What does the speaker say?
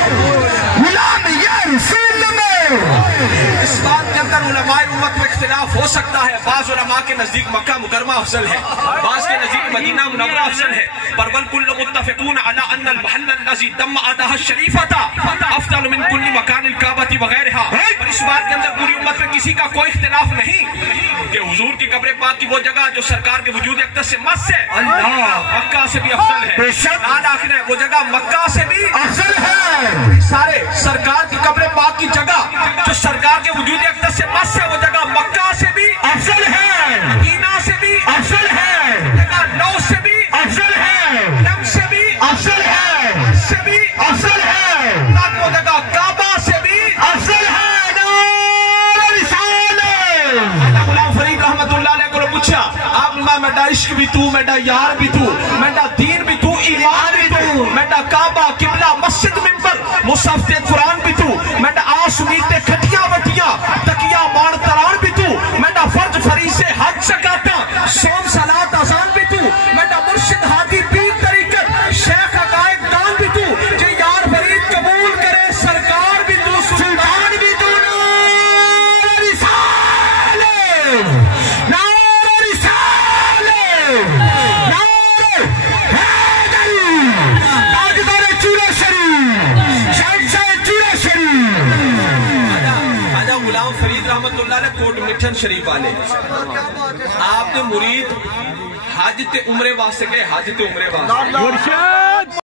غلام یا رسول میں اس بات کے اندر علماء امت میں اختلاف ہو سکتا ہے. بعض علماء کے نزدیک مکہ مکرمہ افضل ہے, بعض کے نزدیک مدینہ منورہ افضل ہے, پر والکل متفقون علی ان المحل الذی دم عدہ الشریفۃ افضل من کل مکان الکعبۃ وغیرہا. اور اس بات کے اندر پوری امت میں کسی کا کوئی اختلاف نہیں کہ حضور کی قبر پاک کی وہ جگہ جو سرکار کے وجود اقدس سے مس ہے, مکہ سے بھی افضل ہے. یاد آخر وہ جگہ مکہ سے بھی افضل ہے. سارے سرکار کی قبر پاک کی جگہ جو سرکار کے وجود اقدس سے مس ہے, وہ جگہ مکہ سے بھی افضل ہے. مدینہ سے بھی افضل ہے. جگہ نو سے بھی افضل ہے. لم سے بھی افضل ہے. سے بھی افضل ہے. وہ جگہ کعبہ سے بھی افضل ہے. نعرہ رسالت. غلام فرید رحمت اللہ علیہ کو پوچھا, آپ میڈا عشق بھی تو, میڈا یار بھی تو, میڈا دین بھی تو, ایمان بھی تو, میڈا کعبہ قبلہ مسجد منبر مصحف قرآن بھی تو, میڈا آس امید کھٹیاں وٹیاں تکیہ مان تران بھی تو, میڈا فرض فریضے حج زکاتاں صوم صلاۃ اذان بھی تو, میڈا مرشد ہادی پیر طریقت شیخ عقائد دان بھی تو, جے یار فرید قبول کرے سرکار بھی تو, سلطان بھی تو. نعرہ رسالت. نعرہ رسالت. نعرہ حیدری. تاجدار چورہ شریف, شہنشاہ چورہ شریف. آجا غلام فرید رحمت اللہ علیہ کوٹ مٹھن شریف والے, آپ نے مرید حج تے عمرے واسطے گئے, حج تے عمرے واسطے